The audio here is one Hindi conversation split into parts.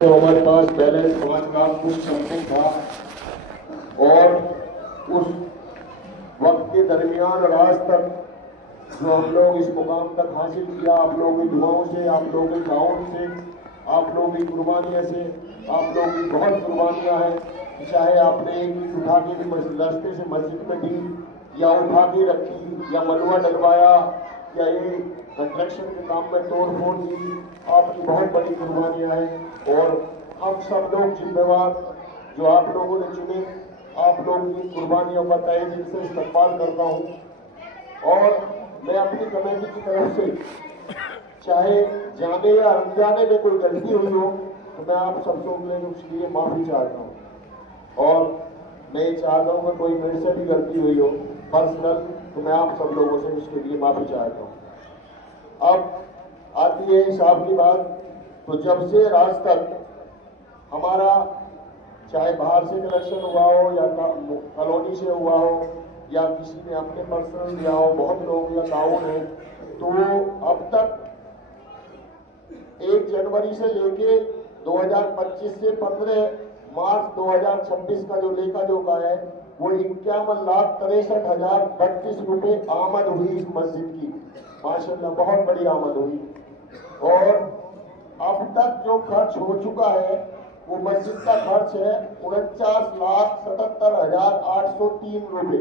तो हमारे पास बैलेंस 5 लाख कुछ समथिंग था और उस वक्त के दरमियान और आज तक जो हम लोग इस मुकाम तक हासिल किया, आप लोगों की दुआओं से, आप लोगों के ताउन से, आप लोगों की कुर्बानियों से, आप लोगों की बहुत कुर्बानियां हैं। चाहे आपने एक ईंट उठा के भी रास्ते से मस्जिद में दी, या उठा के रखी, या मलुआ डलवाया, या ये कंस्ट्रक्शन के काम में तोड़ फोड़ की, आपकी बहुत बड़ी कुर्बानियां हैं। और हम सब लोग जिम्मेवार जो आप लोगों ने चुने, आप लोगों की कुर्बानियों का तहे दिल से इस्तकबाल करता हूँ। और मैं अपनी कमेटी की तरफ से चाहे जाने या अनजाने में कोई गलती हुई हो तो मैं आप सबसे उसके लिए माफी चाहता हूँ। और मैं ये चाहता हूँ कि कोई मेरे से भी गलती हुई हो पर्सनल, तो मैं आप सब लोगों से उसके लिए माफी चाहता हूँ। अब आती है हिसाब की बात, तो जब से आज तक हमारा चाहे बाहर से कलेक्शन हुआ हो या कॉलोनी से हुआ हो या किसी ने अपने पर्सनल दिया हो, बहुत लोग या ताउन है, तो अब तक 1 जनवरी से लेके 2025 से 15 मार्च 2026 का जो लेखा जोखा है वो 51,63,032 रुपए आमद हुई इस मस्जिद की। माशाल्लाह बहुत बड़ी आमद हुई। और अब तक जो खर्च हो चुका है वो मस्जिद का खर्च है 49,77,803 रुपए।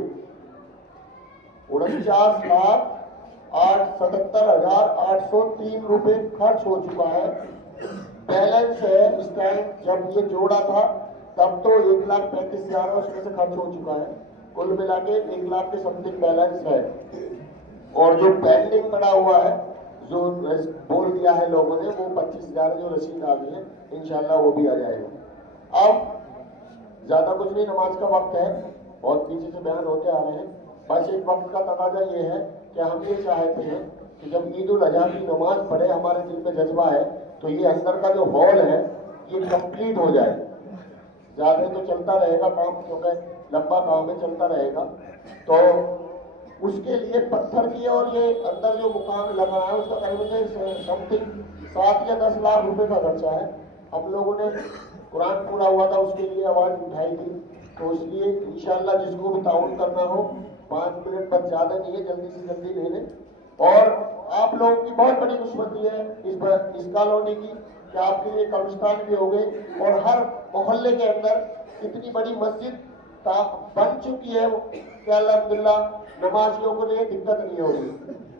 49,77,803 रुपए खर्च हो चुका है। बैलेंस है इस टाइम, जब ये जोड़ा था तब तो 1,35,000 उसमें से खर्च हो चुका है। कुल मिला के 1 लाख के समथिंग बैलेंस है। और जो पेंडिंग पड़ा हुआ है, जो बोल दिया है लोगों ने, वो 25,000 जो रसीद आ गई है, इंशाल्लाह वो भी आ जाएगा। अब ज्यादा कुछ नहीं, नमाज का वक्त है, बहुत पीछे से बयान होते आ रहे हैं। बस एक वक्त का तकाजा ये है कि हम ये चाहते हैं कि जब ईद उल अजहा की नमाज पढ़े, हमारे दिल में जज्बा है तो ये अंदर का जो हॉल है ये कंप्लीट हो जाए। ज्यादा तो चलता रहेगा काम, क्योंकि लंबा काम है, चलता रहेगा। तो उसके लिए पत्थर की और ये अंदर जो मुकाम लगा है उसका करीबन समथिंग 7 या 10 लाख रुपए का खर्चा है। हम लोगों ने कुरान पूरा हुआ था उसके लिए आवाज उठाई थी, तो इसलिए इंशाल्लाह जिसको भी ताउन करना हो 5 मिनट बस, ज्यादा नहीं है, जल्दी से जल्दी ले लें। और आप लोगों की बहुत बड़ी खुशबती है इस कॉलोनी की कि आपके लिए कब्रिस्तान भी हो गए और हर मोहल्ले के अंदर इतनी बड़ी मस्जिद बन चुकी है कि अल्हम्दुलिल्लाह नमाजियों को लिए दिक्कत नहीं होगी।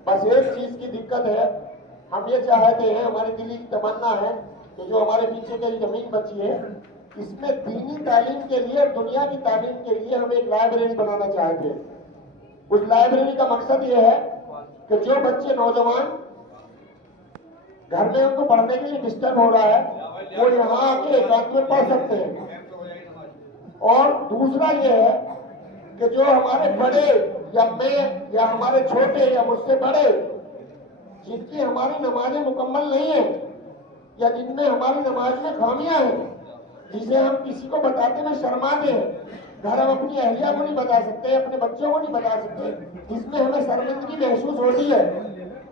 बस एक चीज की दिक्कत है, हम ये चाहते हैं, हमारी दिली तमन्ना है कि जो हमारे पीछे की जमीन बची है इसमें दीनी तालीम के लिए, दुनिया की तालीम के लिए हम एक लाइब्रेरी बनाना चाहते हैं। उस लाइब्रेरी का मकसद ये है कि जो बच्चे नौजवान घर में उनको पढ़ने के लिए डिस्टर्ब हो रहा है वो यहाँ आके एकांत में पढ़ सकते हैं। और दूसरा ये है कि जो हमारे बड़े या मैं या हमारे छोटे या मुझसे बड़े जिनकी हमारी नमाजें मुकम्मल नहीं है या जिनमें हमारी नमाज में खामियां हैं, जिसे हम किसी को बताते में शर्माते हैं, घर हम अपनी अहलिया को नहीं बता सकते, अपने बच्चों को नहीं बता सकते, जिसमें हमें शर्मिंदगी महसूस होती है,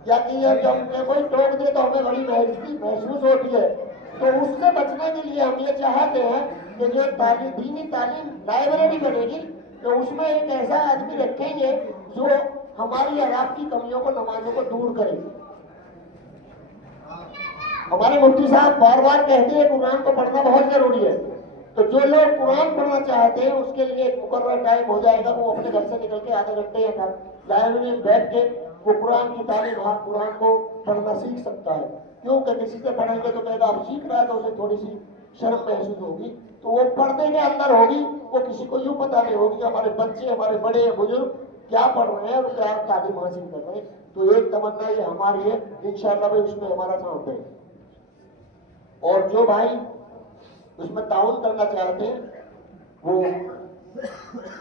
या कि जब कोई टोक दे तो हमें बड़ी महसूस होती है। तो उससे बचने के लिए हम ये चाहते हैं कि जो दीनी तालीम लाइब्रेरी बनेगी तो उसमें एक ऐसा आदमी रखेंगे जो हमारी और आपकी कमियों को, नमाजों को दूर करे। हमारे मुफ्ती साहब बार बार कहते हैं कुरान को पढ़ना बहुत जरूरी है, तो जो लोग कुरान पढ़ना चाहते हैं उसके लिए एक मुकर्रर टाइम हो जाएगा, वो अपने घर से निकल के आधे घंटे या लाइब्रेरी में बैठ के वो कुरान की तालीम, कुरान को पढ़ना सीख सकता है। क्योंकि किसी से पढ़ेंगे तो कहेगा आप सीख रहा है, तो उसे थोड़ी सी शर्म महसूस होगी, तो वो पढ़ने के अंदर होगी, वो किसी को यूं पता नहीं होगी कि हमारे बच्चे, हमारे बड़े बुजुर्ग क्या पढ़ रहे हैं और क्या तालीम हासिल कर रहे हैं। तो एक तमन्ना ये हमारी है, इंशाअल्लाह भाई उसमें हमारा साथ है। और जो भाई उसमें ताउन करना चाहते हैं वो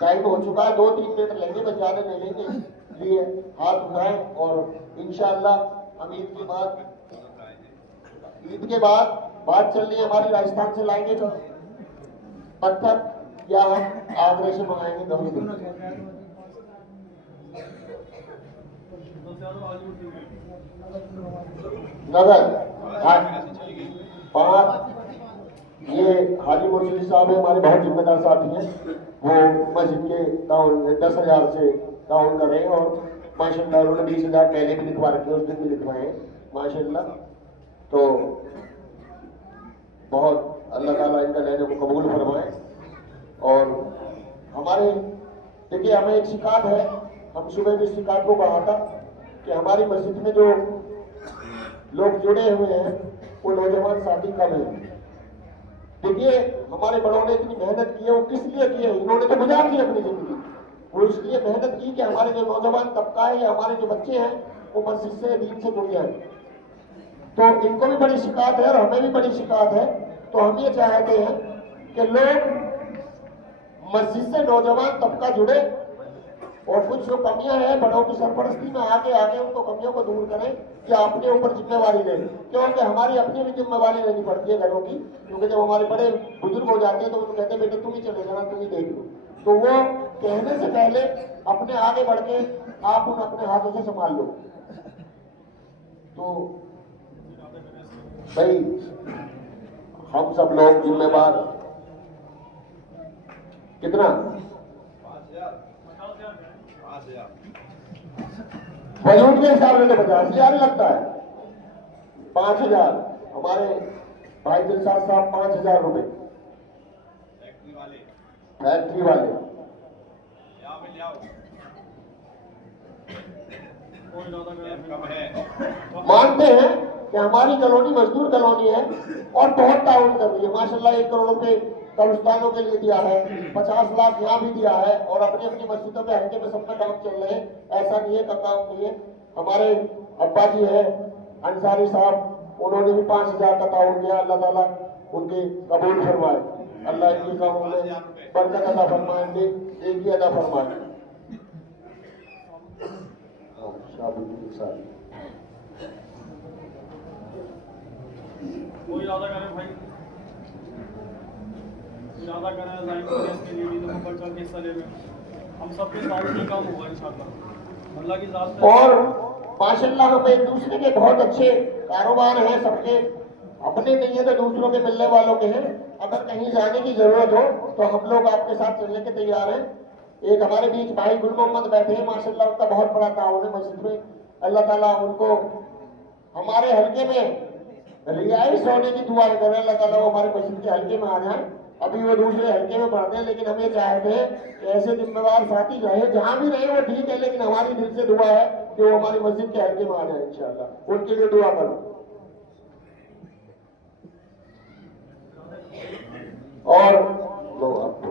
टाइम हो चुका है, 2-3 मिनट लेंगे, बस ज्यादा नहीं लेंगे, इसलिए हाथ उठाएं। और इंशाअल्लाह हम ईद के बाद बात चल रही है हमारी, राजस्थान से लाएंगे तो पत्थर या हम आगरे से मंगाएंगे दही। नगर 5 ये हाजी मुर्शिद साहब है, हमारे बहुत जिम्मेदार साथी हैं। वो मस्जिद के ताउन 10,000 से ताउन कर रहे हैं और माशाल्लाह उन्होंने 20,000 पहले भी लिखवा रखे, उस दिन भी लिखवाए हैं माशाल्लाह। तो बहुत अल्लाह ताला इनका लेने को कबूल फरमाए। और हमारे देखिए हमें एक शिकायत है, हम सुबह भी शिकायत को कहा था कि हमारी मस्जिद में जो लोग जुड़े हुए हैं वो नौजवान साथी कम है। देखिए हमारे बड़ों ने इतनी मेहनत की है, वो किस लिए की है? इन्होंने तो गुजार दी अपनी जिंदगी, वो इसलिए मेहनत की कि हमारे जो नौजवान तबका है या हमारे जो बच्चे हैं वो मस्जिद से दीन से जुड़ जाए। तो इनको भी बड़ी शिकायत है और हमें भी बड़ी शिकायत है। तो हम ये चाहते हैं कि लोग मस्जिद से नौजवान तबका जुड़े और कुछ जो कमियां हैं बड़ों की सरपरस्ती में आगे आगे उनको कमियों को दूर करें कि अपने ऊपर जिम्मेवारी लें, क्योंकि हमारी अपनी भी जिम्मेवारी लेनी पड़ती है घरों की। क्योंकि जब हमारे बड़े बुजुर्ग हो जाते हैं तो उनको कहते हैं बेटे तुम ही चले जाना, तुम ही देख लो। तो वो कहने से पहले अपने आगे बढ़ के आप उन अपने हाथों से संभाल लो। तो भाई हम सब लोग जिम्मेवार। कितना? बजट के हिसाब से तो 50,000 लगता है। 5,000 हमारे भाई दिलशाद साहब 5,000 रुपए फैक्ट्री वाले मानते हैं कि हमारी कॉलोनी मजदूर कॉलोनी है और बहुत ताउन कर रही है माशाल्लाह। 1 करोड़ रुपए कब्रिस्तानों के लिए दिया है, 50 लाख यहाँ भी दिया है और अपनी अपनी मस्जिदों के हल्के में सब में काम चल रहे हैं। ऐसा नहीं है का काम नहीं है। हमारे अब्बा जी है अंसारी साहब, उन्होंने भी 5,000 का ताउन दिया। अल्लाह ताला उनके कबूल फरमाए, अल्लाह इनकी कामों में बरकत अदा फरमाए, नेकी अदा फरमाए। वो इरादा करें भाई, इरादा करें लाइन के लिए तो बढ़ चढ़ के हिस्सा ले में हम सबके साथ ही काम होगा इंशाल्लाह अल्लाह की जात से। और माशाल्लाह हम एक दूसरे के बहुत अच्छे कारोबार हैं, सबके अपने नहीं है तो दूसरों के मिलने वालों के हैं। अगर कहीं जाने की जरूरत हो तो हम लोग आपके साथ चलने के तैयार हैं। एक हमारे बीच भाई गुल मोहम्मद बैठे हैं माशाल्लाह, उनका बहुत बड़ा ताउन है मस्जिद में। अल्लाह ताला उनको हमारे हल्के में रिहाइश होने की दुआ करें, अल्लाह ताला वो हमारे मस्जिद के हल्के में आ जाए। अभी वो दूसरे हल्के में बढ़ते हैं, लेकिन हम ये चाहते हैं कि ऐसे जिम्मेवार साथी रहे, जहां भी रहे वो ठीक है, लेकिन हमारी दिल से दुआ है कि वो हमारी मस्जिद के हल्के में आ जाए इंशाल्लाह। उनके लिए दुआ करो। और लो आपको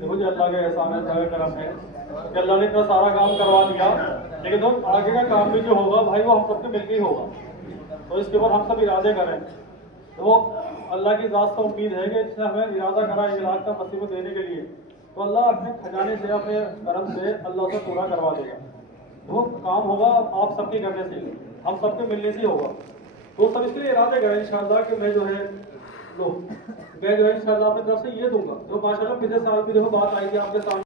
देखो जी अल्लाह के एहसान है, करम है कि अल्लाह ने इतना सारा काम करवा दिया, लेकिन तो आगे का काम भी जो होगा भाई वो हम सबके मिलकर ही होगा। तो इसके ऊपर हम सब इरादे करें, तो वो अल्लाह की जात से उम्मीद है कि इसने हमें इरादा करा 1 लाख का मसीह देने के लिए, तो अल्लाह अपने खजाने से अपने करम से अल्लाह से पूरा करवा देगा। वो काम होगा आप सबके करने से, हम सबके मिलने से होगा। तो सब इसके लिए इरादे करें इंशाल्लाह कि मैं जो है इंशाल्लाह अपनी तरफ से ये दूंगा। तो माशाल्लाह पिछले साल भी देखो बात आई थी आपके सामने।